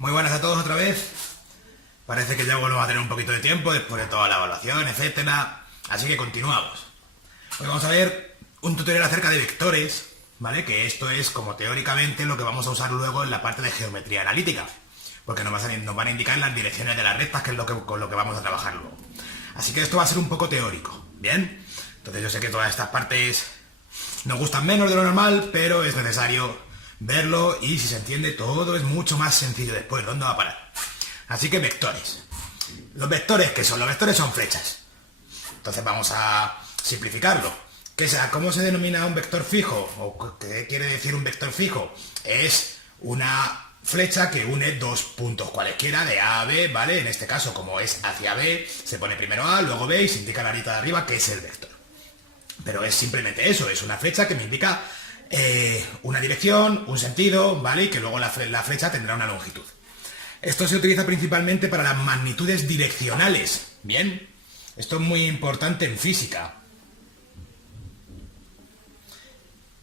Muy buenas a todos otra vez. Parece que ya volvemos a tener un poquito de tiempo después de toda la evaluación, etcétera. Así que continuamos. Hoy vamos a ver un tutorial acerca de vectores, ¿vale? Que esto es como teóricamente lo que vamos a usar luego en la parte de geometría analítica. Porque nos van a indicar las direcciones de las rectas, que es con lo que vamos a trabajar luego. Así que esto va a ser un poco teórico, ¿bien? Entonces yo sé que todas estas partes nos gustan menos de lo normal, pero es necesario verlo y si se entiende todo es mucho más sencillo después. ¿Dónde va a parar? Así que vectores. ¿Los vectores qué son? Los vectores son flechas. Entonces vamos a simplificarlo. ¿Cómo se denomina un vector fijo? ¿O qué quiere decir un vector fijo? Es una flecha que une dos puntos cualesquiera de A a B, ¿vale? En este caso, como es hacia B, se pone primero A, luego B y se indica la arita de arriba, que es el vector. Pero es simplemente eso, es una flecha que me indica una dirección, un sentido, ¿vale? Y que luego la flecha tendrá una longitud. Esto se utiliza principalmente para las magnitudes direccionales, ¿bien? Esto es muy importante en física.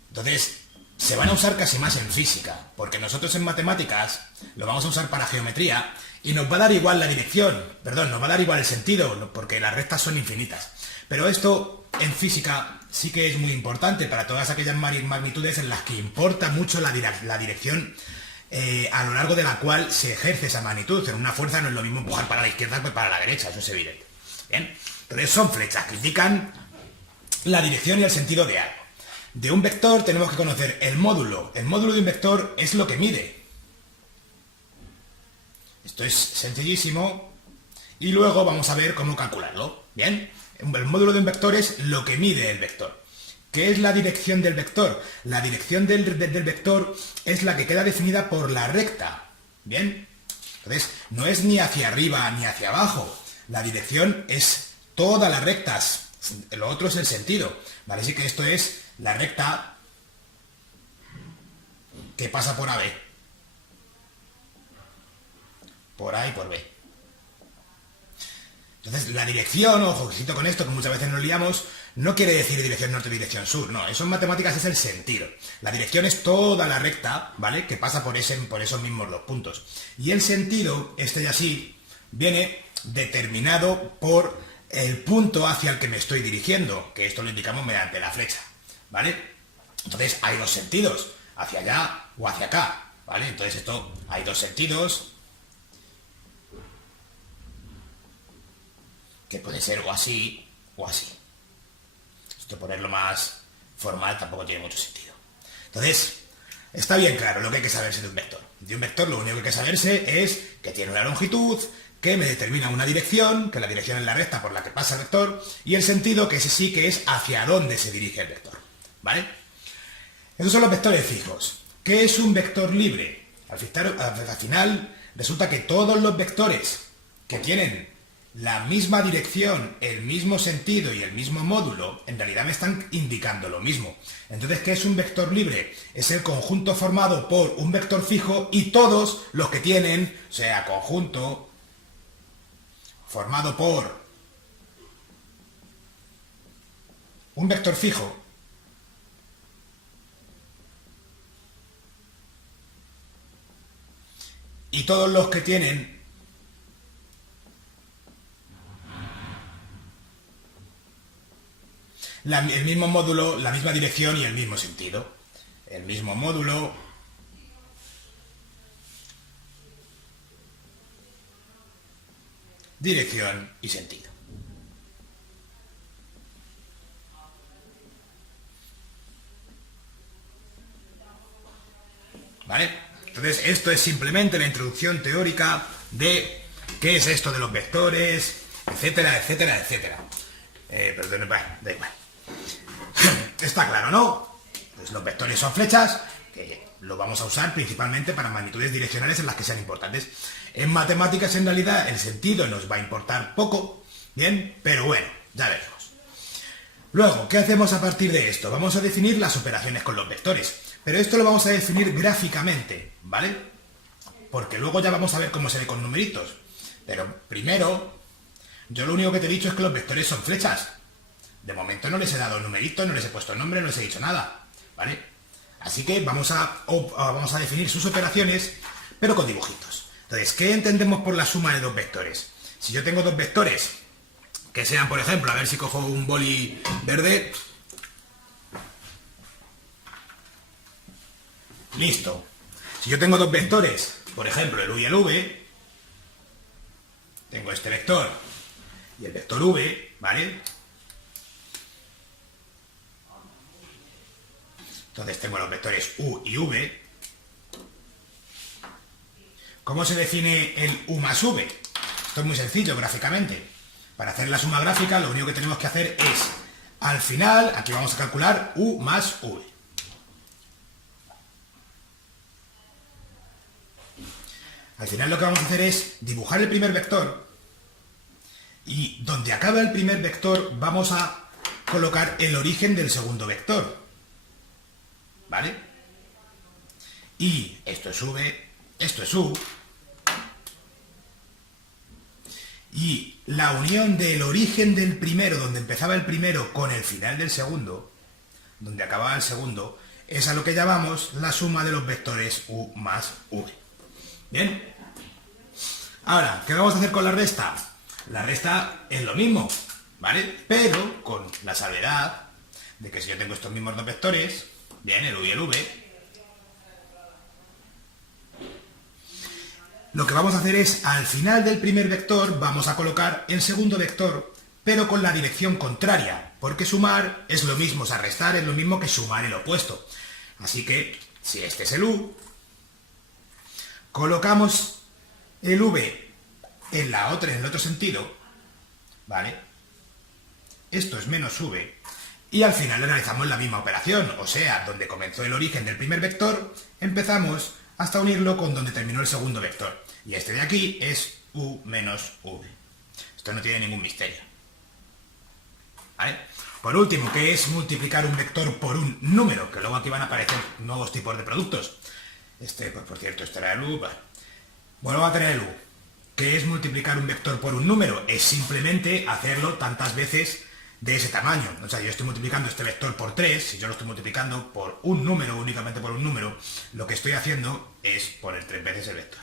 Entonces, se van a usar casi más en física, porque nosotros en matemáticas lo vamos a usar para geometría y nos va a dar igual la dirección, perdón, nos va a dar igual el sentido, porque las rectas son infinitas. Pero esto en física sí que es muy importante para todas aquellas magnitudes en las que importa mucho la dirección a lo largo de la cual se ejerce esa magnitud. En una fuerza no es lo mismo empujar para la izquierda que para la derecha, eso es evidente. ¿Bien? Entonces son flechas que indican la dirección y el sentido de algo. De un vector tenemos que conocer el módulo. El módulo de un vector es lo que mide. Esto es sencillísimo. Y luego vamos a ver cómo calcularlo. ¿Bien? El módulo de un vector es lo que mide el vector. ¿Qué es la dirección del vector? La dirección del vector es la que queda definida por la recta. ¿Bien? Entonces, no es ni hacia arriba ni hacia abajo. La dirección es todas las rectas. Lo otro es el sentido. ¿Vale? Así que esto es la recta que pasa por AB. Por A y por B. Entonces, la dirección, ojito con esto, que muchas veces nos liamos, no quiere decir dirección norte y dirección sur, no, eso en matemáticas es el sentido. La dirección es toda la recta, ¿vale?, que pasa por esos mismos dos puntos. Y el sentido, este y así, viene determinado por el punto hacia el que me estoy dirigiendo, que esto lo indicamos mediante la flecha, ¿vale? Entonces, hay dos sentidos, hacia allá o hacia acá, ¿vale? Entonces, hay dos sentidos, que puede ser o así o así. Esto ponerlo más formal tampoco tiene mucho sentido. Entonces, está bien claro lo que hay que saberse de un vector. De un vector lo único que hay que saberse es que tiene una longitud, que me determina una dirección, que la dirección es la recta por la que pasa el vector, y el sentido, que ese sí que es hacia dónde se dirige el vector. ¿Vale? Esos son los vectores fijos. ¿Qué es un vector libre? Al final, resulta que todos los vectores que tienen la misma dirección, el mismo sentido y el mismo módulo, en realidad me están indicando lo mismo. Entonces, ¿qué es un vector libre? Es el conjunto formado por un vector fijo y todos los que tienen, o sea, conjunto formado por un vector fijo y todos los que tienen el mismo módulo, la misma dirección y el mismo sentido. El mismo módulo, dirección y sentido. ¿Vale? Entonces, esto es simplemente la introducción teórica de qué es esto de los vectores, etcétera, etcétera, etcétera. Perdón, da igual. Está claro, ¿no? Pues los vectores son flechas que lo vamos a usar principalmente para magnitudes direccionales en las que sean importantes. En matemáticas, en realidad, el sentido nos va a importar poco, ¿bien? Pero bueno, ya veremos. Luego, ¿qué hacemos a partir de esto? Vamos a definir las operaciones con los vectores. Pero esto lo vamos a definir gráficamente, ¿vale? Porque luego ya vamos a ver cómo se ve con numeritos. Pero primero, yo lo único que te he dicho es que los vectores son flechas. De momento no les he dado numeritos, no les he puesto nombre, no les he dicho nada, ¿vale? Así que vamos a definir sus operaciones, pero con dibujitos. Entonces, ¿qué entendemos por la suma de dos vectores? Si yo tengo dos vectores que sean, por ejemplo, a ver si cojo un boli verde. Listo. Si yo tengo dos vectores, por ejemplo, el u y el v, tengo este vector y el vector v, ¿vale? Entonces tengo los vectores u y v. ¿Cómo se define el u más v? Esto es muy sencillo gráficamente. Para hacer la suma gráfica lo único que tenemos que hacer es, al final, aquí vamos a calcular u más v. Al final lo que vamos a hacer es dibujar el primer vector y donde acaba el primer vector vamos a colocar el origen del segundo vector. ¿Vale? Y esto es v, esto es u. Y la unión del origen del primero, donde empezaba el primero, con el final del segundo, donde acababa el segundo, es a lo que llamamos la suma de los vectores u más v. ¿Bien? Ahora, ¿qué vamos a hacer con la resta? La resta es lo mismo, ¿vale? Pero con la salvedad de que si yo tengo estos mismos dos vectores, bien, el u y el v, lo que vamos a hacer es, al final del primer vector, vamos a colocar el segundo vector, pero con la dirección contraria, porque sumar es lo mismo, o sea, restar es lo mismo que sumar el opuesto. Así que, si este es el u, colocamos el v en el otro sentido, ¿vale? Esto es menos v, y al final realizamos la misma operación, o sea, donde comenzó el origen del primer vector, empezamos hasta unirlo con donde terminó el segundo vector. Y este de aquí es u menos v. Esto no tiene ningún misterio. ¿Vale? Por último, ¿qué es multiplicar un vector por un número? Que luego aquí van a aparecer nuevos tipos de productos. Este, pues por cierto, este era el u. Vuelvo a tener el u. ¿Qué es multiplicar un vector por un número? Es simplemente hacerlo tantas veces de ese tamaño. O sea, yo estoy multiplicando este vector por 3, si yo lo estoy multiplicando por un número, únicamente por un número, lo que estoy haciendo es poner 3 veces el vector.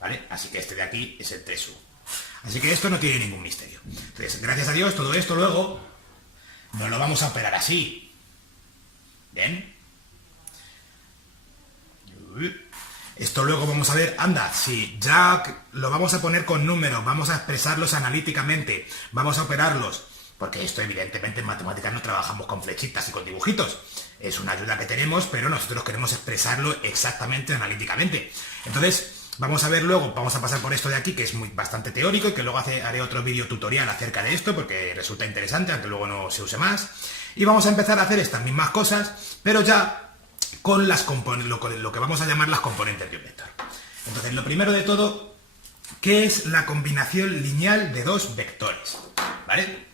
¿Vale? Así que este de aquí es el 3u. Así que esto no tiene ningún misterio. Entonces, gracias a Dios, todo esto luego no lo vamos a operar así. ¿Bien? Esto luego vamos a ver, anda, si ya lo vamos a poner con números, vamos a expresarlos analíticamente, vamos a operarlos, porque esto evidentemente en matemáticas no trabajamos con flechitas y con dibujitos, es una ayuda que tenemos, pero nosotros queremos expresarlo exactamente analíticamente. Entonces, vamos a ver luego, vamos a pasar por esto de aquí, que es bastante teórico y que luego haré otro vídeo tutorial acerca de esto, porque resulta interesante, aunque luego no se use más. Y vamos a empezar a hacer estas mismas cosas, pero ya con lo que vamos a llamar las componentes de un vector. Entonces, lo primero de todo, ¿qué es la combinación lineal de dos vectores? ¿Vale?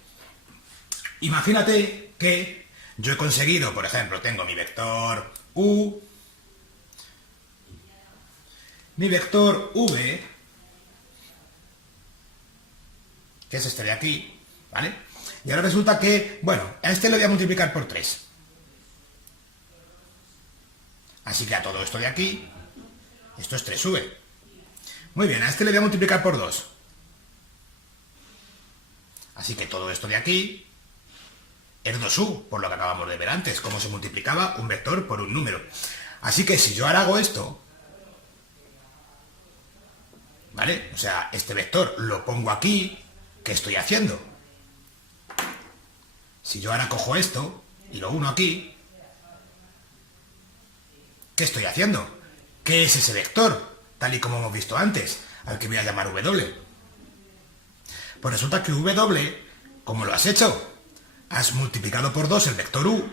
Imagínate que yo he conseguido, por ejemplo, tengo mi vector u, mi vector v, que es este de aquí, ¿vale? Y ahora resulta que, bueno, a este lo voy a multiplicar por 3. Así que a todo esto de aquí, esto es 3v. Muy bien, a este le voy a multiplicar por 2. Así que todo esto de aquí es 2u, por lo que acabamos de ver antes, cómo se multiplicaba un vector por un número. Así que si yo ahora hago esto, ¿vale? O sea, este vector lo pongo aquí, ¿qué estoy haciendo? Si yo ahora cojo esto y lo uno aquí, ¿qué estoy haciendo? ¿Qué es ese vector? Tal y como hemos visto antes, al que voy a llamar w. Pues resulta que w, ¿cómo lo has hecho? Has multiplicado por 2 el vector u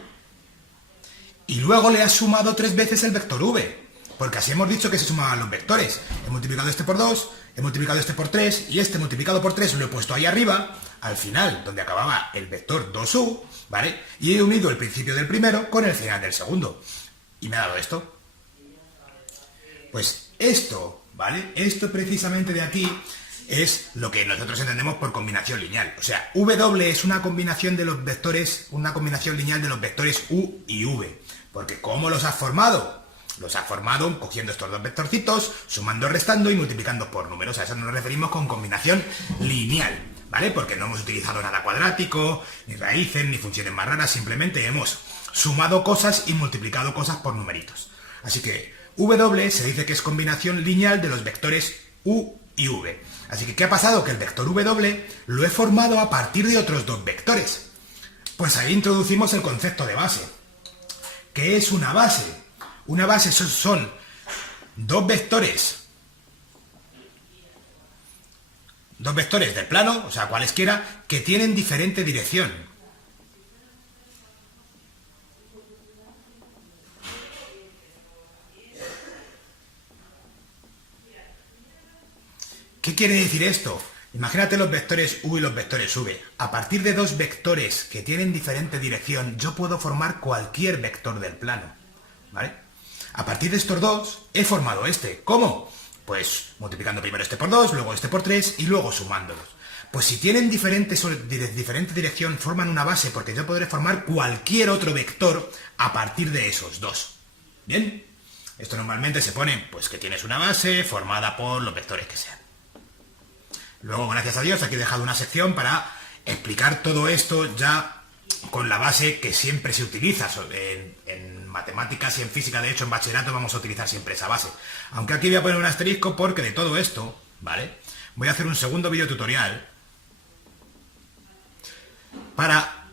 y luego le has sumado 3 veces el vector v, porque así hemos dicho que se sumaban los vectores. He multiplicado este por 2, he multiplicado este por 3 y este multiplicado por 3 lo he puesto ahí arriba, al final, donde acababa el vector 2u, ¿vale? Y he unido el principio del primero con el final del segundo. Y me ha dado esto. Pues esto, ¿vale? Esto precisamente de aquí es lo que nosotros entendemos por combinación lineal. O sea, w es una combinación de los vectores, una combinación lineal de los vectores u y v. Porque ¿cómo los has formado? Los ha formado cogiendo estos dos vectorcitos, sumando, restando y multiplicando por números. A eso nos referimos con combinación lineal, ¿vale? Porque no hemos utilizado nada cuadrático, ni raíces, ni funciones más raras, simplemente hemos sumado cosas y multiplicado cosas por numeritos. Así que W se dice que es combinación lineal de los vectores U y V. Así que, ¿qué ha pasado? Que el vector W lo he formado a partir de otros dos vectores. Pues ahí introducimos el concepto de base. ¿Qué es una base? Una base son dos vectores del plano, o sea, cualesquiera, que tienen diferente dirección. ¿Qué quiere decir esto? Imagínate los vectores U y los vectores V. A partir de dos vectores que tienen diferente dirección, yo puedo formar cualquier vector del plano, ¿vale? A partir de estos dos, he formado este. ¿Cómo? Pues multiplicando primero este por 2, luego este por 3 y luego sumándolos. Pues si tienen diferente dirección, forman una base, porque yo podré formar cualquier otro vector a partir de esos dos. ¿Bien? Esto normalmente se pone, pues que tienes una base formada por los vectores que sean. Luego, gracias a Dios, aquí he dejado una sección para explicar todo esto ya con la base que siempre se utiliza. En matemáticas y en física, de hecho, en bachillerato vamos a utilizar siempre esa base. Aunque aquí voy a poner un asterisco porque de todo esto, ¿vale? Voy a hacer un segundo videotutorial para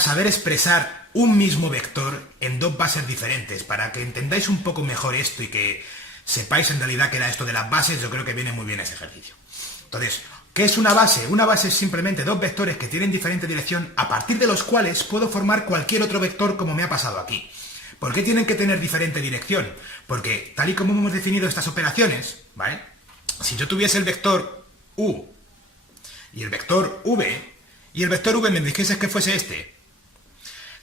saber expresar un mismo vector en dos bases diferentes, para que entendáis un poco mejor esto y que sepáis en realidad qué era esto de las bases. Yo creo que viene muy bien ese ejercicio. Entonces, ¿qué es una base? Una base es simplemente dos vectores que tienen diferente dirección, a partir de los cuales puedo formar cualquier otro vector, como me ha pasado aquí. ¿Por qué tienen que tener diferente dirección? Porque, tal y como hemos definido estas operaciones, ¿vale? Si yo tuviese el vector U y el vector V, y el vector V me dijese que fuese este,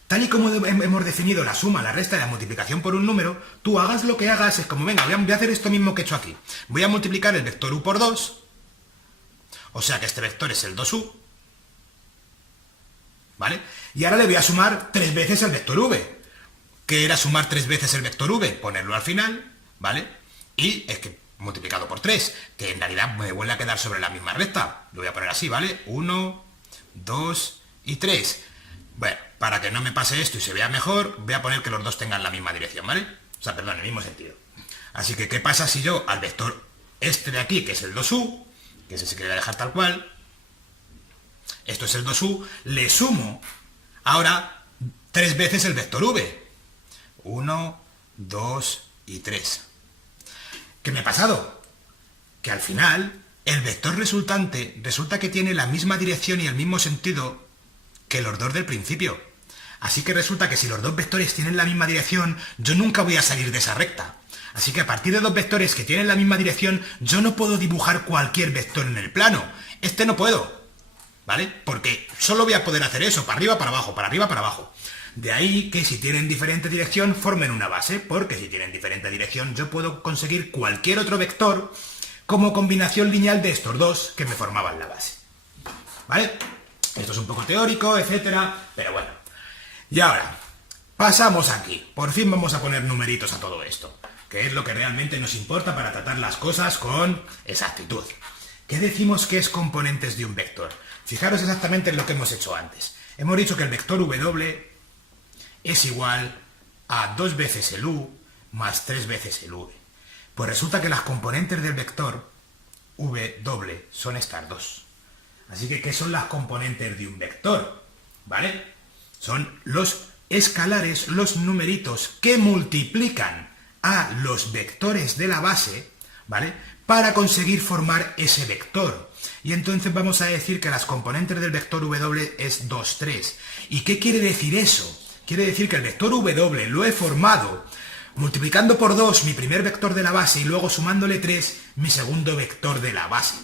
tal y como hemos definido la suma, la resta y la multiplicación por un número, tú hagas lo que hagas, es como, venga, voy a hacer esto mismo que he hecho aquí. Voy a multiplicar el vector U por 2, o sea que este vector es el 2U, ¿vale? Y ahora le voy a sumar 3 veces el vector V. ¿Qué era sumar 3 veces el vector V? Ponerlo al final, ¿vale? Y es que multiplicado por 3, que en realidad me vuelve a quedar sobre la misma recta. Lo voy a poner así, ¿vale? 1, 2 y 3. Bueno, para que no me pase esto y se vea mejor, voy a poner que los dos tengan la misma dirección, ¿vale? O sea, perdón, el mismo sentido. Así que, ¿qué pasa si yo al vector este de aquí, que es el 2U, que ese se quiere dejar tal cual, esto es el 2U, le sumo ahora 3 veces el vector V? 1, 2 y 3. ¿Qué me ha pasado? Que al final, el vector resultante resulta que tiene la misma dirección y el mismo sentido que los dos del principio. Así que resulta que si los dos vectores tienen la misma dirección, yo nunca voy a salir de esa recta. Así que a partir de dos vectores que tienen la misma dirección, yo no puedo dibujar cualquier vector en el plano. Este no puedo, ¿vale? Porque solo voy a poder hacer eso, para arriba, para abajo, para arriba, para abajo. De ahí que si tienen diferente dirección, formen una base, porque si tienen diferente dirección, yo puedo conseguir cualquier otro vector como combinación lineal de estos dos que me formaban la base. ¿Vale? Esto es un poco teórico, etcétera, pero bueno. Y ahora, pasamos aquí. Por fin vamos a poner numeritos a todo esto, que es lo que realmente nos importa para tratar las cosas con exactitud. ¿Qué decimos que es componentes de un vector? Fijaros exactamente en lo que hemos hecho antes. Hemos dicho que el vector W es igual a 2 veces el U más 3 veces el V. Pues resulta que las componentes del vector W son estas dos. Así que, ¿qué son las componentes de un vector? ¿Vale? Son los escalares, los numeritos que multiplican a los vectores de la base, ¿vale? Para conseguir formar ese vector. Y entonces vamos a decir que las componentes del vector W es 2, 3. ¿Y qué quiere decir eso? Quiere decir que el vector W lo he formado multiplicando por 2 mi primer vector de la base y luego sumándole 3 mi segundo vector de la base.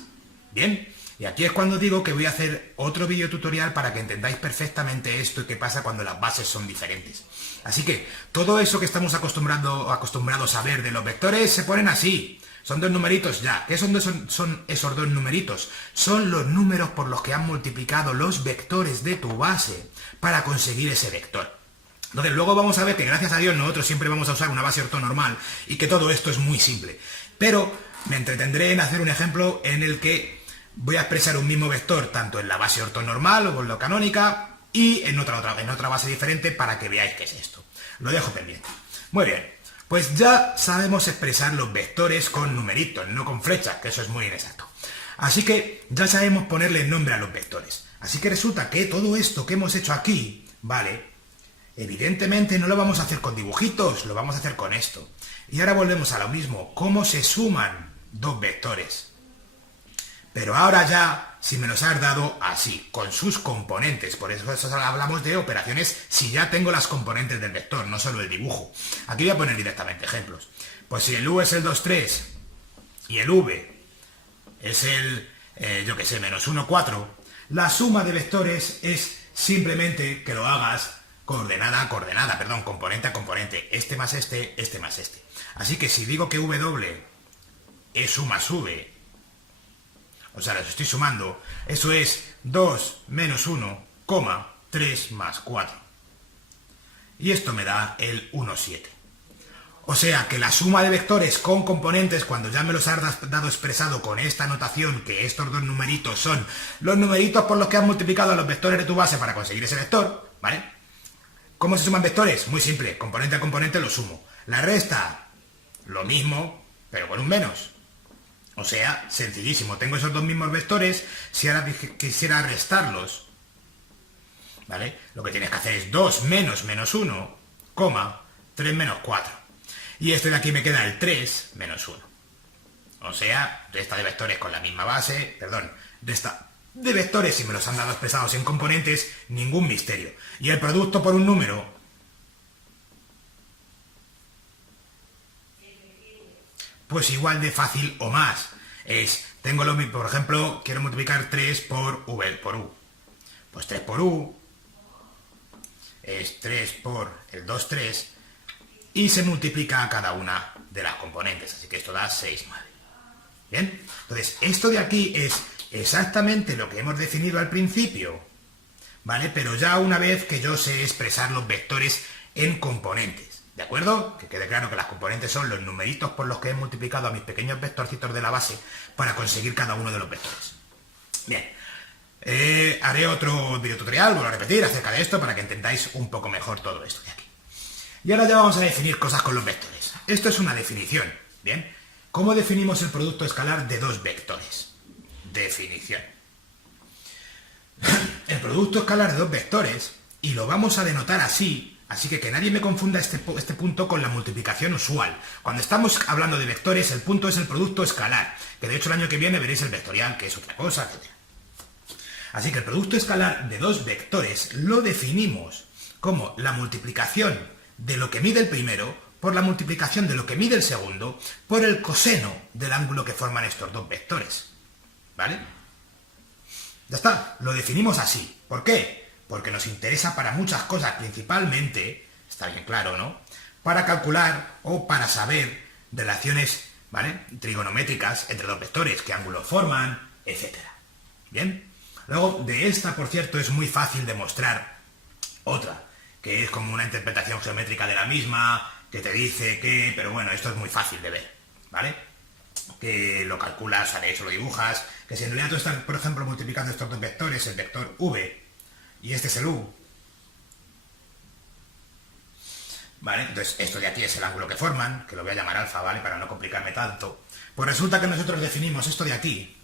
¿Bien? Y aquí es cuando digo que voy a hacer otro vídeo tutorial para que entendáis perfectamente esto y qué pasa cuando las bases son diferentes. Así que todo eso que estamos acostumbrados a ver de los vectores se ponen así. Son dos numeritos ya. ¿Qué son esos dos numeritos? Son los números por los que han multiplicado los vectores de tu base para conseguir ese vector. Entonces luego vamos a ver que gracias a Dios nosotros siempre vamos a usar una base ortonormal y que todo esto es muy simple. Pero me entretendré en hacer un ejemplo en el que voy a expresar un mismo vector tanto en la base ortonormal o en la canónica y en otra base diferente para que veáis qué es esto. Lo dejo pendiente. Muy bien, pues ya sabemos expresar los vectores con numeritos, no con flechas, que eso es muy inexacto. Así que ya sabemos ponerle nombre a los vectores. Así que resulta que todo esto que hemos hecho aquí, ¿vale? Evidentemente no lo vamos a hacer con dibujitos, lo vamos a hacer con esto. Y ahora volvemos a lo mismo, ¿cómo se suman dos vectores? Pero ahora ya, si me los has dado así, con sus componentes, por eso hablamos de operaciones si ya tengo las componentes del vector, no solo el dibujo. Aquí voy a poner directamente ejemplos. Pues si el u es el 2, 3 y el v es el, yo que sé, menos 1, 4, la suma de vectores es simplemente que lo hagas coordenada a coordenada, perdón, componente a componente, este más este más este. Así que si digo que w es u más v, o sea, los estoy sumando, eso es 2 menos 1, 3 más 4. Y esto me da el 1, 7. O sea que la suma de vectores con componentes, cuando ya me los has dado expresado con esta notación, que estos dos numeritos son los numeritos por los que has multiplicado los vectores de tu base para conseguir ese vector, ¿vale? ¿Cómo se suman vectores? Muy simple, componente a componente lo sumo. La resta, lo mismo, pero con un menos. O sea, sencillísimo, tengo esos dos mismos vectores, si ahora quisiera restarlos, ¿vale? Lo que tienes que hacer es 2 menos 1, 3 menos 4. Y este de aquí me queda el 3 menos 1. O sea, resta de vectores con la misma base, resta de vectores, si me los han dado expresados en componentes, ningún misterio. Y el producto por un número, pues igual de fácil o más. Tengo lo mismo, por ejemplo, quiero multiplicar 3 por v por u. Pues 3 por u es 3 por el 2, 3, y se multiplica a cada una de las componentes. Así que esto da 6, 9. ¿Bien? Entonces, esto de aquí es exactamente lo que hemos definido al principio, ¿vale? Pero ya una vez que yo sé expresar los vectores en componentes, ¿de acuerdo? Que quede claro que las componentes son los numeritos por los que he multiplicado a mis pequeños vectorcitos de la base para conseguir cada uno de los vectores. Bien, haré otro videotutorial, vuelvo a repetir, acerca de esto para que entendáis un poco mejor todo esto de aquí. Y ahora ya vamos a definir cosas con los vectores. Esto es una definición, ¿bien? ¿Cómo definimos el producto escalar de dos vectores? Definición. El producto escalar de dos vectores, y lo vamos a denotar así que nadie me confunda este punto con la multiplicación usual. Cuando estamos hablando de vectores, el punto es el producto escalar, que de hecho el año que viene veréis el vectorial, que es otra cosa, etc. Así que el producto escalar de dos vectores lo definimos como la multiplicación de lo que mide el primero por la multiplicación de lo que mide el segundo por el coseno del ángulo que forman estos dos vectores. ¿Vale? Ya está, lo definimos así. ¿Por qué? Porque nos interesa para muchas cosas, principalmente, está bien claro, ¿no? Para calcular o para saber relaciones, ¿vale?, trigonométricas entre dos vectores, qué ángulos forman, etc. ¿Bien? Luego, de esta, por cierto, es muy fácil demostrar otra, que es como una interpretación geométrica de la misma, que te dice que, pero bueno, esto es muy fácil de ver, ¿vale? Que lo calculas, de hecho lo dibujas, que si en realidad tú estás, por ejemplo, multiplicando estos dos vectores, el vector v y este es el u, ¿vale? Entonces esto de aquí es el ángulo que forman, que lo voy a llamar alfa, ¿vale?, para no complicarme tanto. Pues resulta que nosotros definimos esto de aquí,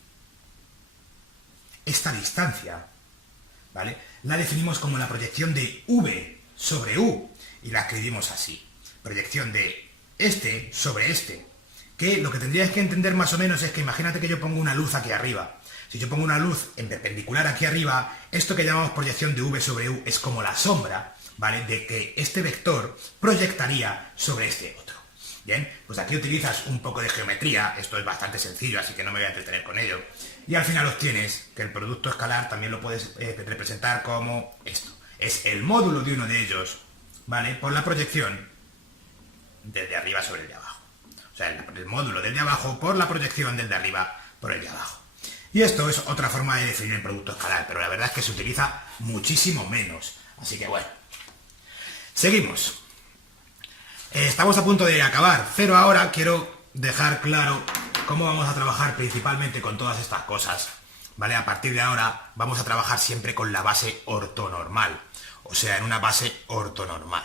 esta distancia, ¿vale?, la definimos como la proyección de v sobre u, y la escribimos así, proyección de este sobre este, que lo que tendríais que entender más o menos es que imagínate que yo pongo una luz aquí arriba. Si yo pongo una luz en perpendicular aquí arriba, esto que llamamos proyección de v sobre u es como la sombra, ¿vale?, de que este vector proyectaría sobre este otro. Bien, pues aquí utilizas un poco de geometría, esto es bastante sencillo, así que no me voy a entretener con ello, y al final obtienes que el producto escalar también lo puedes representar como esto. Es el módulo de uno de ellos, ¿vale?, por la proyección del de arriba sobre el de abajo. O sea, el módulo del de abajo por la proyección del de arriba por el de abajo. Y esto es otra forma de definir el producto escalar, pero la verdad es que se utiliza muchísimo menos. Así que bueno. Seguimos. Estamos a punto de acabar, pero ahora quiero dejar claro cómo vamos a trabajar principalmente con todas estas cosas. ¿Vale? A partir de ahora vamos a trabajar siempre con la base ortonormal. O sea, en una base ortonormal.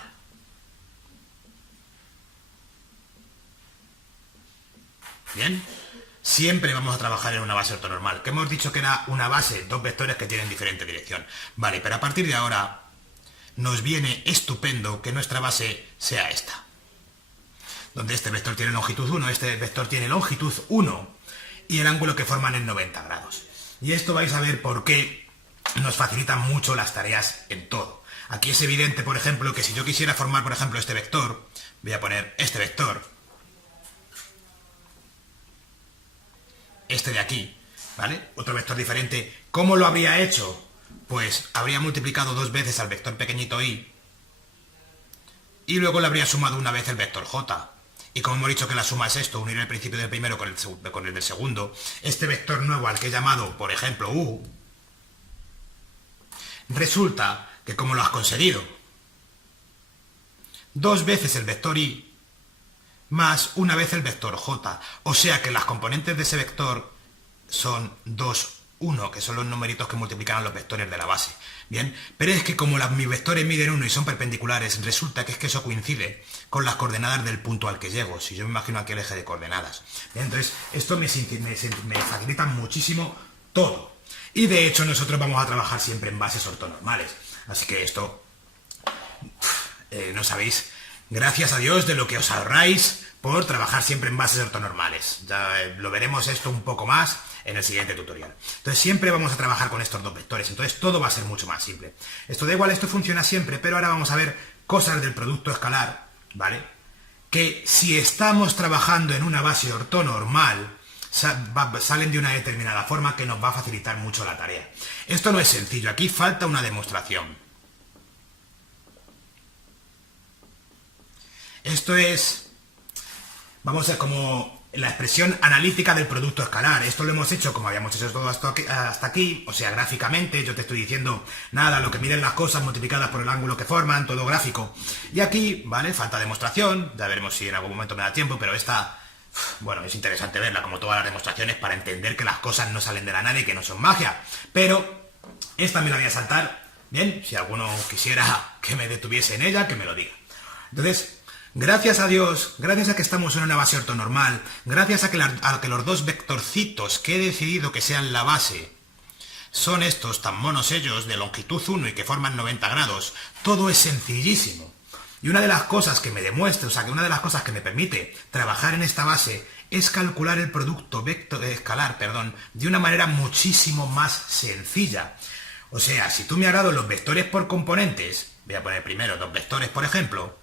¿Bien? Siempre vamos a trabajar en una base ortonormal. Que hemos dicho que era una base, dos vectores que tienen diferente dirección. Vale, pero a partir de ahora nos viene estupendo que nuestra base sea esta. Donde este vector tiene longitud 1, este vector tiene longitud 1 y el ángulo que forman es 90 grados. Y esto vais a ver por qué nos facilitan mucho las tareas en todo. Aquí es evidente, por ejemplo, que si yo quisiera formar, por ejemplo, este vector, voy a poner este vector, este de aquí, ¿vale? Otro vector diferente. ¿Cómo lo habría hecho? Pues habría multiplicado dos veces al vector pequeñito y luego le habría sumado una vez el vector j. Y como hemos dicho que la suma es esto, unir el principio del primero con el del segundo, este vector nuevo al que he llamado, por ejemplo, u, resulta que como lo has conseguido, dos veces el vector i más una vez el vector j, o sea que las componentes de ese vector son 2, 1, que son los numeritos que multiplican los vectores de la base. Bien, pero es que como mis vectores miden 1 y son perpendiculares, resulta que es que eso coincide con las coordenadas del punto al que llego. Si yo me imagino aquí el eje de coordenadas. Bien, entonces, esto me facilita muchísimo todo. Y de hecho nosotros vamos a trabajar siempre en bases ortonormales. Así que esto, no sabéis, gracias a Dios de lo que os ahorráis por trabajar siempre en bases ortonormales. Ya lo veremos esto un poco más en el siguiente tutorial. Entonces siempre vamos a trabajar con estos dos vectores, entonces todo va a ser mucho más simple. Esto da igual, esto funciona siempre, pero ahora vamos a ver cosas del producto escalar, ¿vale? Que si estamos trabajando en una base ortonormal, salen de una determinada forma que nos va a facilitar mucho la tarea. Esto no es sencillo, aquí falta una demostración. Esto es, vamos a ver, como la expresión analítica del producto escalar. Esto lo hemos hecho como habíamos hecho todo hasta aquí, o sea, gráficamente. Yo te estoy diciendo, nada, lo que miden las cosas multiplicadas por el ángulo que forman, todo gráfico. Y aquí, ¿vale? Falta demostración, ya veremos si en algún momento me da tiempo, pero esta, bueno, es interesante verla, como todas las demostraciones, para entender que las cosas no salen de la nada y que no son magia. Pero esta me la voy a saltar, ¿bien? Si alguno quisiera que me detuviese en ella, que me lo diga. Entonces, gracias a Dios, gracias a que estamos en una base ortonormal, gracias a que los dos vectorcitos que he decidido que sean la base son estos tan monos ellos de longitud 1 y que forman 90 grados, todo es sencillísimo. Y una de las cosas que me demuestra, o sea, que una de las cosas que me permite trabajar en esta base es calcular el producto escalar, de una manera muchísimo más sencilla. O sea, si tú me has dado los vectores por componentes, voy a poner primero dos vectores, por ejemplo,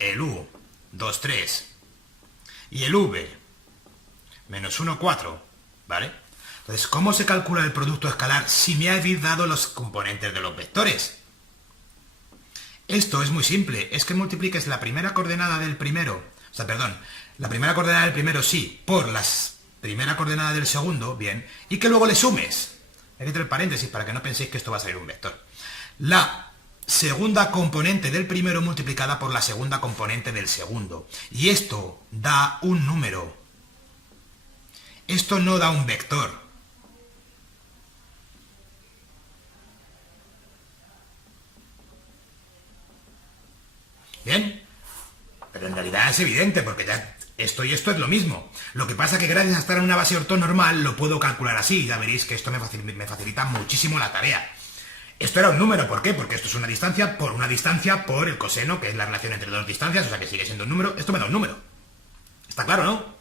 el u, 2, 3, y el v, menos 1, 4, ¿vale? Entonces, ¿cómo se calcula el producto escalar si me habéis dado los componentes de los vectores? Esto es muy simple, es que multipliques la primera coordenada del primero, la primera coordenada del primero sí, por la primera coordenada del segundo, bien, y que luego le sumes. Hay que tener paréntesis para que no penséis que esto va a salir un vector. La segunda componente del primero multiplicada por la segunda componente del segundo. Y esto da un número. Esto no da un vector. ¿Bien? Pero en realidad es evidente, porque ya esto y esto es lo mismo. Lo que pasa es que gracias a estar en una base ortonormal lo puedo calcular así. Ya veréis que esto me facilita muchísimo la tarea. Esto era un número, ¿por qué? Porque esto es una distancia por el coseno, que es la relación entre dos distancias, o sea que sigue siendo un número. Esto me da un número. ¿Está claro, no?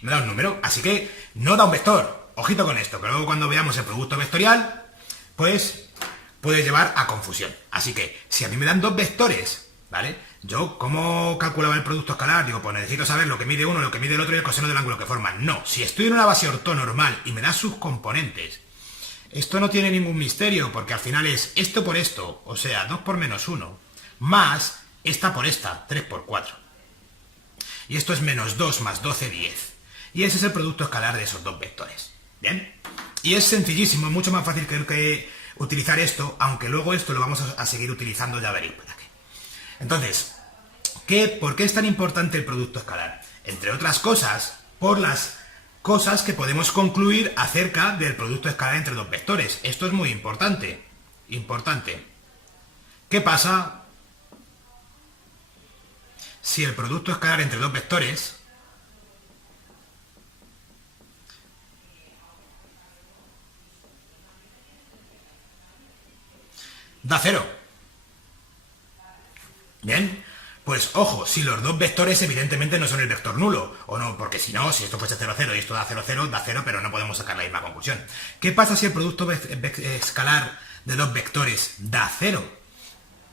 Me da un número, así que no da un vector. Ojito con esto, que luego cuando veamos el producto vectorial, pues puede llevar a confusión. Así que, si a mí me dan dos vectores, ¿vale? Yo, ¿cómo calculaba el producto escalar? Digo, pues necesito saber lo que mide uno, lo que mide el otro y el coseno del ángulo que forman. No, si estoy en una base ortonormal y me da sus componentes, esto no tiene ningún misterio, porque al final es esto por esto, o sea, 2 por menos 1, más esta por esta, 3 por 4. Y esto es menos 2 más 12, 10. Y ese es el producto escalar de esos dos vectores. ¿Bien? Y es sencillísimo, mucho más fácil que utilizar esto, aunque luego esto lo vamos a seguir utilizando, ya veréis por aquí. Entonces, ¿por qué es tan importante el producto escalar? Entre otras cosas, por las cosas que podemos concluir acerca del producto escalar entre dos vectores. Esto es muy importante. Importante. ¿Qué pasa si el producto escalar entre dos vectores da cero? Bien, pues ojo, si los dos vectores evidentemente no son el vector nulo, o no, porque si no, si esto fuese 0, 0 y esto da 0, 0, da 0, pero no podemos sacar la misma conclusión. ¿Qué pasa si el producto escalar de dos vectores da 0?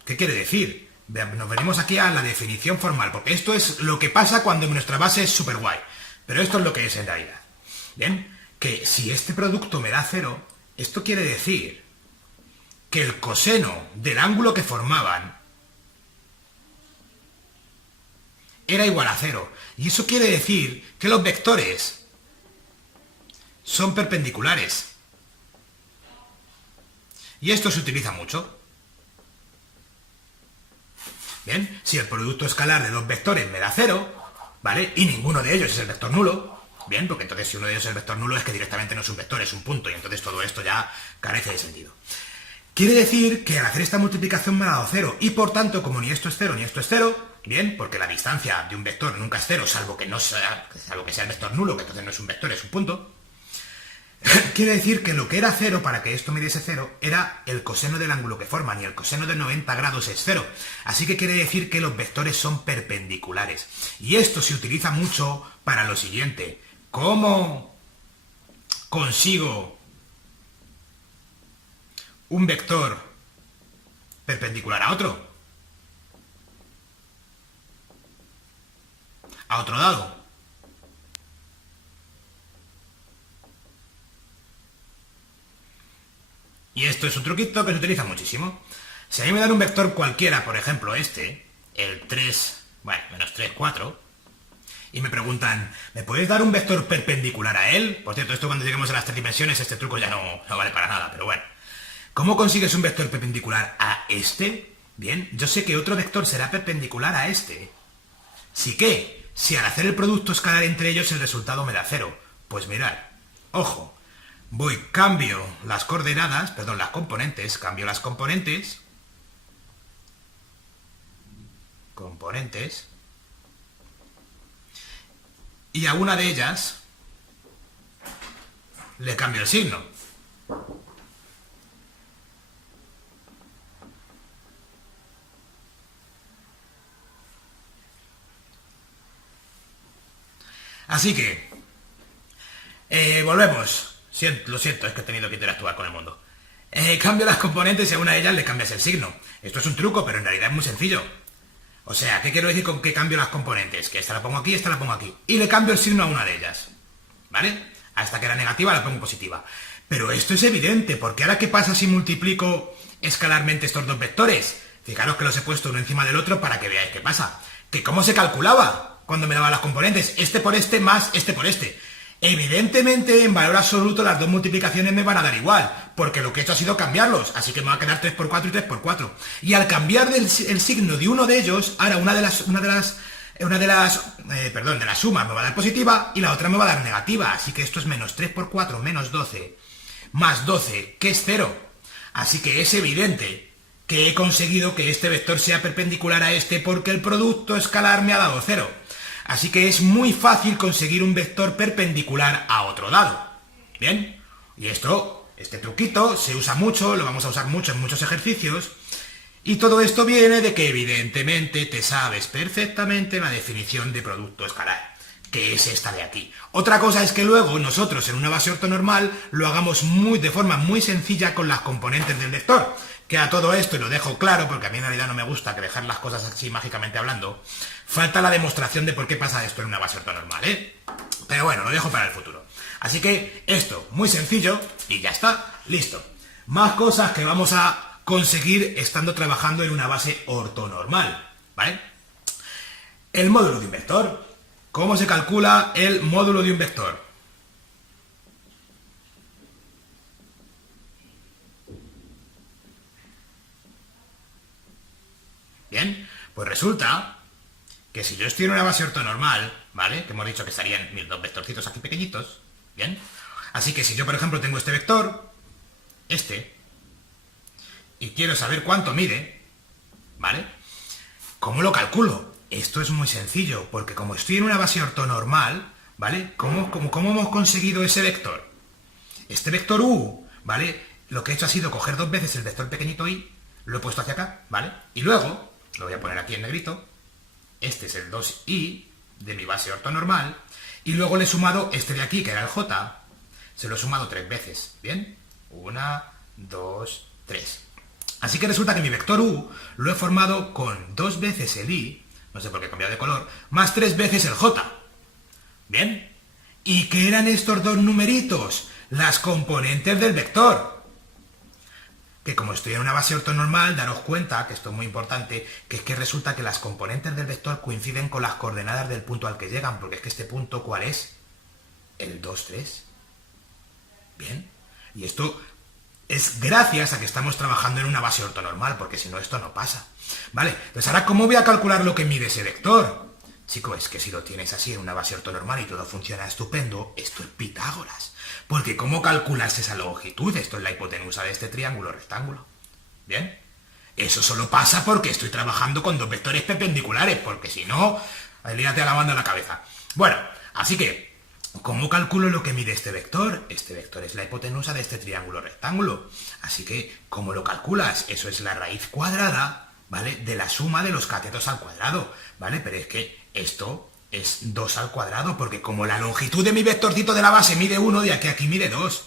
¿Qué quiere decir? Nos venimos aquí a la definición formal, porque esto es lo que pasa cuando nuestra base es super guay, pero esto es lo que es en realidad. Bien, que si este producto me da 0, esto quiere decir que el coseno del ángulo que formaban era igual a 0. Y eso quiere decir que los vectores son perpendiculares. Y esto se utiliza mucho. Bien, si el producto escalar de dos vectores me da 0, ¿vale? Y ninguno de ellos es el vector nulo, bien, porque entonces si uno de ellos es el vector nulo es que directamente no es un vector, es un punto, y entonces todo esto ya carece de sentido. Quiere decir que al hacer esta multiplicación me ha dado 0, y por tanto, como ni esto es 0 ni esto es 0, bien, porque la distancia de un vector nunca es 0, salvo que sea el vector nulo, que entonces no es un vector, es un punto. Quiere decir que lo que era 0 para que esto me diese 0 era el coseno del ángulo que forman, y el coseno de 90 grados es 0. Así que quiere decir que los vectores son perpendiculares. Y esto se utiliza mucho para lo siguiente. ¿Cómo consigo un vector perpendicular a otro? A otro dado. Y esto es un truquito que se utiliza muchísimo. Si a mí me dan un vector cualquiera, por ejemplo este, el 3, bueno, menos 3, 4, y me preguntan, ¿me puedes dar un vector perpendicular a él? Por cierto, esto cuando lleguemos a las 3 dimensiones, este truco ya no vale para nada, pero bueno. ¿Cómo consigues un vector perpendicular a este? Bien, yo sé que otro vector será perpendicular a este. ¿Sí qué? Si al hacer el producto escalar entre ellos el resultado me da 0. Pues mirad, ojo. Cambio las coordenadas, perdón, las componentes, cambio las componentes, y a una de ellas le cambio el signo. Así que, volvemos. Lo siento, es que he tenido que interactuar con el mundo. Cambio las componentes y a una de ellas le cambias el signo. Esto es un truco, pero en realidad es muy sencillo. O sea, ¿qué quiero decir con que cambio las componentes? Que esta la pongo aquí, esta la pongo aquí. Y le cambio el signo a una de ellas. ¿Vale? Hasta que era negativa la pongo positiva. Pero esto es evidente, porque ahora ¿qué pasa si multiplico escalarmente estos dos vectores? Fijaros que los he puesto uno encima del otro para que veáis qué pasa. ¿Que cómo se calculaba cuando me daban las componentes? Este por este más este por este. Evidentemente, en valor absoluto, las dos multiplicaciones me van a dar igual, porque lo que he hecho ha sido cambiarlos, así que me va a quedar 3 por 4 y 3 por 4. Y al cambiar el signo de uno de ellos, ahora una de las sumas me va a dar positiva y la otra me va a dar negativa, así que esto es menos 3 por 4 menos 12, más 12, que es 0. Así que es evidente que he conseguido que este vector sea perpendicular a este porque el producto escalar me ha dado 0. Así que es muy fácil conseguir un vector perpendicular a otro dado. ¿Bien? Y este truquito se usa mucho, lo vamos a usar mucho en muchos ejercicios. Y todo esto viene de que evidentemente te sabes perfectamente la definición de producto escalar, que es esta de aquí. Otra cosa es que luego nosotros en una base ortonormal lo hagamos de forma muy sencilla con las componentes del vector. Que a todo esto, y lo dejo claro porque a mí en realidad no me gusta que dejar las cosas así mágicamente hablando, falta la demostración de por qué pasa esto en una base ortonormal, ¿eh? Pero bueno, lo dejo para el futuro. Así que esto, muy sencillo, y ya está, listo. Más cosas que vamos a conseguir estando trabajando en una base ortonormal, ¿vale? El módulo de un vector. ¿Cómo se calcula el módulo de un vector? Bien, Pues resulta que si yo estoy en una base ortonormal, ¿vale? Que hemos dicho que estarían mis dos vectorcitos aquí pequeñitos, ¿bien? Así que si yo, por ejemplo, tengo este vector, y quiero saber cuánto mide, ¿vale? ¿Cómo lo calculo? Esto es muy sencillo, porque como estoy en una base ortonormal, ¿vale? ¿Cómo hemos conseguido ese vector? Este vector u, ¿vale? Lo que he hecho ha sido coger dos veces el vector pequeñito i, lo he puesto hacia acá, ¿vale? Y luego, lo voy a poner aquí en negrito, este es el 2i de mi base ortonormal, y luego le he sumado este de aquí, que era el j, se lo he sumado 3 veces, ¿bien? 1, 2, 3. Así que resulta que mi vector u lo he formado con 2 veces el i, no sé por qué he cambiado de color, más 3 veces el j. ¿Bien? ¿Y qué eran estos dos numeritos? Las componentes del vector. Que como estoy en una base ortonormal, daros cuenta, que esto es muy importante, que es que resulta que las componentes del vector coinciden con las coordenadas del punto al que llegan, porque es que este punto, ¿cuál es? El 2, 3. ¿Bien? Y esto es gracias a que estamos trabajando en una base ortonormal, porque si no esto no pasa. ¿Vale? Entonces ahora, ¿cómo voy a calcular lo que mide ese vector? Chico, es que si lo tienes así en una base ortonormal y todo funciona estupendo, esto es Pitágoras. Porque ¿cómo calculas esa longitud? Esto es la hipotenusa de este triángulo rectángulo. ¿Bien? Eso solo pasa porque estoy trabajando con dos vectores perpendiculares, porque si no, líate a la banda a la cabeza. Bueno, así que, ¿cómo calculo lo que mide este vector? Este vector es la hipotenusa de este triángulo rectángulo. Así que, ¿cómo lo calculas? Eso es la raíz cuadrada, ¿vale? De la suma de los catetos al cuadrado, ¿vale? Pero es que esto es 2 al cuadrado, porque como la longitud de mi vectorcito de la base mide 1, de aquí a aquí mide 2.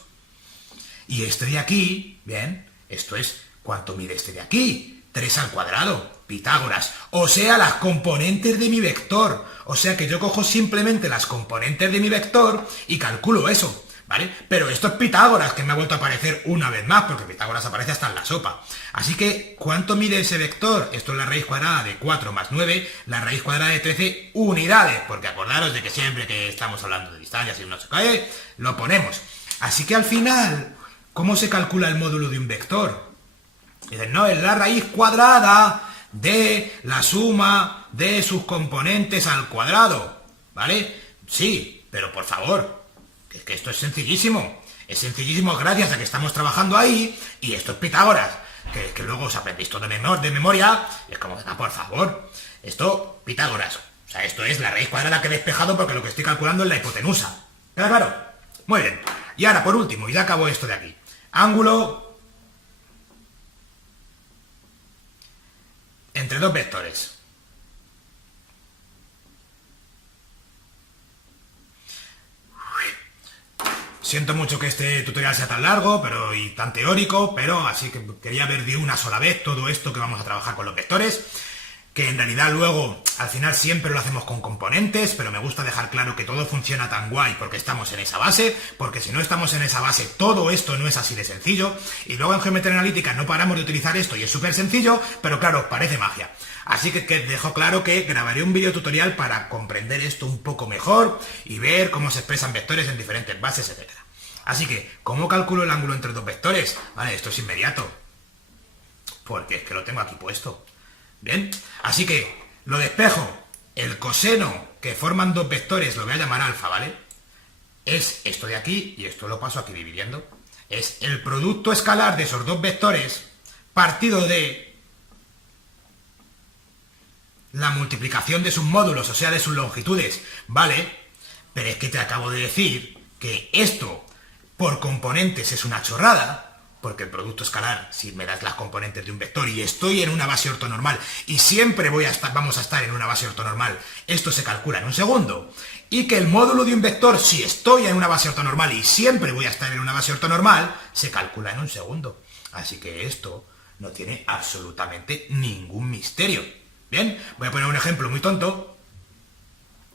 Y este de aquí, ¿bien? Esto es, ¿cuánto mide este de aquí? 3 al cuadrado, Pitágoras. O sea, las componentes de mi vector. O sea que yo cojo simplemente las componentes de mi vector y calculo eso, ¿vale? Pero esto es Pitágoras, que me ha vuelto a aparecer una vez más, porque Pitágoras aparece hasta en la sopa. Así que, ¿cuánto mide ese vector? Esto es la raíz cuadrada de 4 más 9, la raíz cuadrada de 13 unidades, porque acordaros de que siempre que estamos hablando de distancias y no se cae, lo ponemos. Así que al final, ¿cómo se calcula el módulo de un vector? Dicen, no, es la raíz cuadrada de la suma de sus componentes al cuadrado, ¿vale? Sí, pero por favor, que es que esto es sencillísimo. Es sencillísimo gracias a que estamos trabajando ahí, y esto es Pitágoras, que luego os aprendéis todo de memoria, y es como, por favor, esto, Pitágoras. O sea, esto es la raíz cuadrada que he despejado porque lo que estoy calculando es la hipotenusa. ¿Queda claro? Muy bien. Y ahora, por último, y ya acabo esto de aquí. Ángulo entre dos vectores. Siento mucho que este tutorial sea tan largo y tan teórico, pero así que quería ver de una sola vez todo esto que vamos a trabajar con los vectores, que en realidad luego, al final siempre lo hacemos con componentes, pero me gusta dejar claro que todo funciona tan guay porque estamos en esa base, porque si no estamos en esa base, todo esto no es así de sencillo, y luego en geometría analítica no paramos de utilizar esto y es súper sencillo, pero claro, parece magia. Así que dejo claro que grabaré un vídeo tutorial para comprender esto un poco mejor y ver cómo se expresan vectores en diferentes bases, etc. Así que, ¿cómo calculo el ángulo entre dos vectores? Vale, esto es inmediato, porque es que lo tengo aquí puesto. Bien, así que lo despejo. El coseno que forman dos vectores lo voy a llamar alfa, ¿vale? Es esto de aquí, y esto lo paso aquí dividiendo. Es el producto escalar de esos dos vectores partido de la multiplicación de sus módulos, o sea, de sus longitudes, ¿vale? Pero es que te acabo de decir que esto por componentes es una chorrada, porque el producto escalar, si me das las componentes de un vector y estoy en una base ortonormal y siempre vamos a estar en una base ortonormal, esto se calcula en un segundo, y que el módulo de un vector, si estoy en una base ortonormal y siempre voy a estar en una base ortonormal, se calcula en un segundo. Así que esto no tiene absolutamente ningún misterio. Bien, voy a poner un ejemplo muy tonto,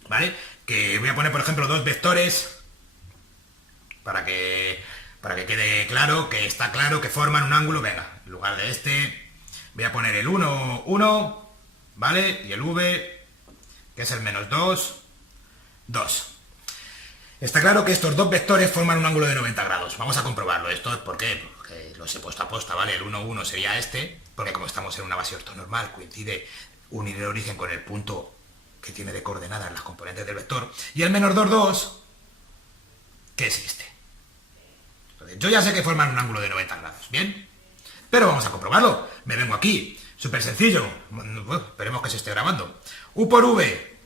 ¿vale? Que voy a poner, por ejemplo, dos vectores para que quede claro, que está claro que forman un ángulo. Venga, en lugar de este, voy a poner el 1, 1, ¿vale? Y el v, que es el menos 2, 2. Está claro que estos dos vectores forman un ángulo de 90 grados. Vamos a comprobarlo. ¿Esto es por qué? Porque los he puesto a posta, ¿vale? El 1, 1 sería este, porque como estamos en una base ortonormal, coincide unir el origen con el punto que tiene de coordenadas las componentes del vector, y el menor 2, que es este. Entonces, yo ya sé que forman un ángulo de 90 grados, ¿bien? Pero vamos a comprobarlo. Me vengo aquí, súper sencillo. Esperemos que se esté grabando. U por V,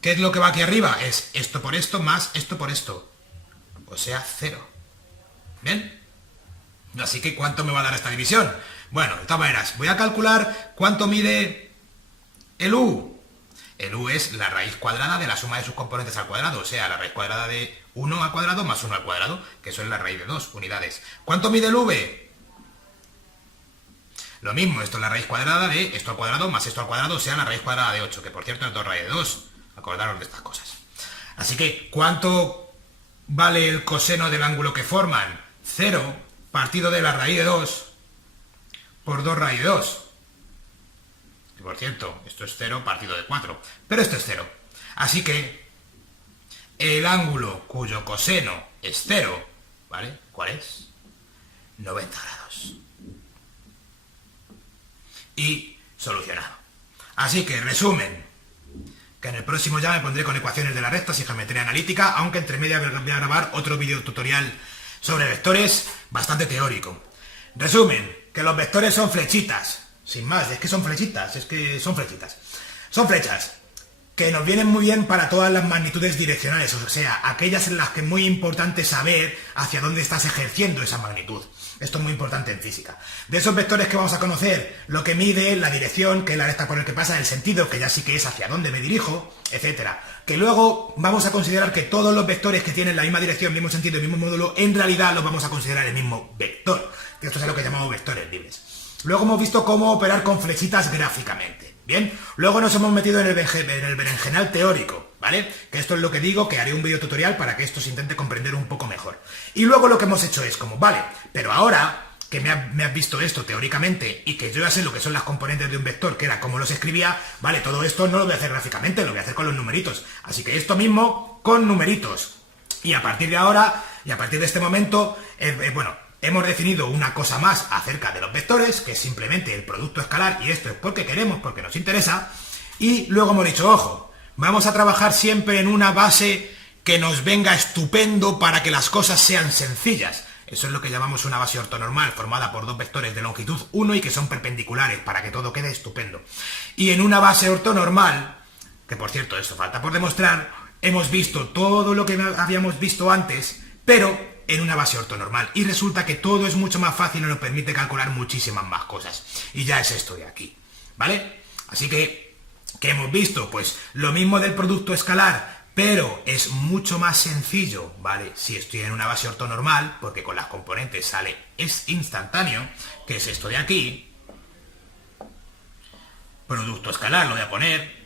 ¿qué es lo que va aquí arriba? Es esto por esto más esto por esto. O sea, 0. ¿Bien? Así que, ¿cuánto me va a dar esta división? Bueno, de todas maneras, voy a calcular cuánto mide el U. El U es la raíz cuadrada de la suma de sus componentes al cuadrado, o sea, la raíz cuadrada de 1 al cuadrado más 1 al cuadrado, que eso es la raíz de 2 unidades. ¿Cuánto mide el V? Lo mismo, esto es la raíz cuadrada de esto al cuadrado más esto al cuadrado, o sea, la raíz cuadrada de 8, que por cierto es 2 raíz de 2. Acordaros de estas cosas. Así que, ¿cuánto vale el coseno del ángulo que forman? 0 partido de la raíz de 2 por 2 raíz de 2. Que por cierto, esto es 0 partido de 4. Pero esto es 0. Así que el ángulo cuyo coseno es 0, ¿vale? ¿Cuál es? 90 grados. Y solucionado. Así que, resumen, que en el próximo ya me pondré con ecuaciones de las rectas y geometría analítica, aunque entre medias voy a grabar otro vídeo tutorial sobre vectores bastante teórico. Resumen, que los vectores son flechitas, sin más, es que son flechitas, son flechas, que nos vienen muy bien para todas las magnitudes direccionales, o sea, aquellas en las que es muy importante saber hacia dónde estás ejerciendo esa magnitud. Esto es muy importante en física. De esos vectores que vamos a conocer, lo que mide, la dirección, que es la recta por el que pasa, el sentido, que ya sí que es hacia dónde me dirijo, etcétera. Que luego vamos a considerar que todos los vectores que tienen la misma dirección, mismo sentido y mismo módulo, en realidad los vamos a considerar el mismo vector. Que esto es lo que llamamos vectores libres. Luego hemos visto cómo operar con flechitas gráficamente. Bien, luego nos hemos metido en el berenjenal teórico, ¿vale? Que esto es lo que digo, que haré un video tutorial para que esto se intente comprender un poco mejor. Y luego lo que hemos hecho es como, vale, pero ahora que me has visto esto teóricamente y que yo ya sé lo que son las componentes de un vector, que era cómo los escribía, vale, todo esto no lo voy a hacer gráficamente, lo voy a hacer con los numeritos. Así que esto mismo con numeritos. Y a partir de ahora, y a partir de este momento, bueno, hemos definido una cosa más acerca de los vectores, que es simplemente el producto escalar, y esto es porque queremos, porque nos interesa, y luego hemos dicho, ojo, vamos a trabajar siempre en una base que nos venga estupendo para que las cosas sean sencillas. Eso es lo que llamamos una base ortonormal, formada por dos vectores de longitud 1 y que son perpendiculares, para que todo quede estupendo. Y en una base ortonormal, que por cierto, eso falta por demostrar, hemos visto todo lo que habíamos visto antes, pero en una base ortonormal, y resulta que todo es mucho más fácil y nos permite calcular muchísimas más cosas, y ya es esto de aquí, ¿vale? Así que, ¿qué hemos visto? Pues lo mismo del producto escalar, pero es mucho más sencillo, ¿vale? Si estoy en una base ortonormal, porque con las componentes sale es instantáneo, que es esto de aquí, producto escalar, lo voy a poner,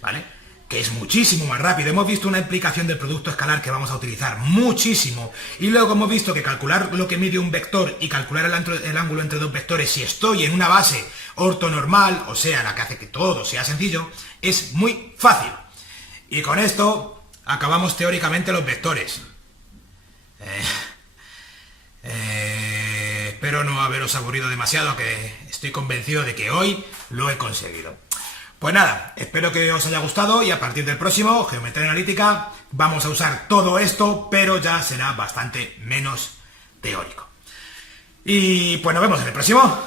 ¿vale? Que es muchísimo más rápido. Hemos visto una aplicación del producto escalar que vamos a utilizar muchísimo. Y luego hemos visto que calcular lo que mide un vector y calcular el ángulo entre dos vectores, si estoy en una base ortonormal, o sea, la que hace que todo sea sencillo, es muy fácil. Y con esto acabamos teóricamente los vectores. Espero no haberos aburrido demasiado, que estoy convencido de que hoy lo he conseguido. Pues nada, espero que os haya gustado y a partir del próximo, Geometría Analítica, vamos a usar todo esto, pero ya será bastante menos teórico. Y pues nos vemos en el próximo.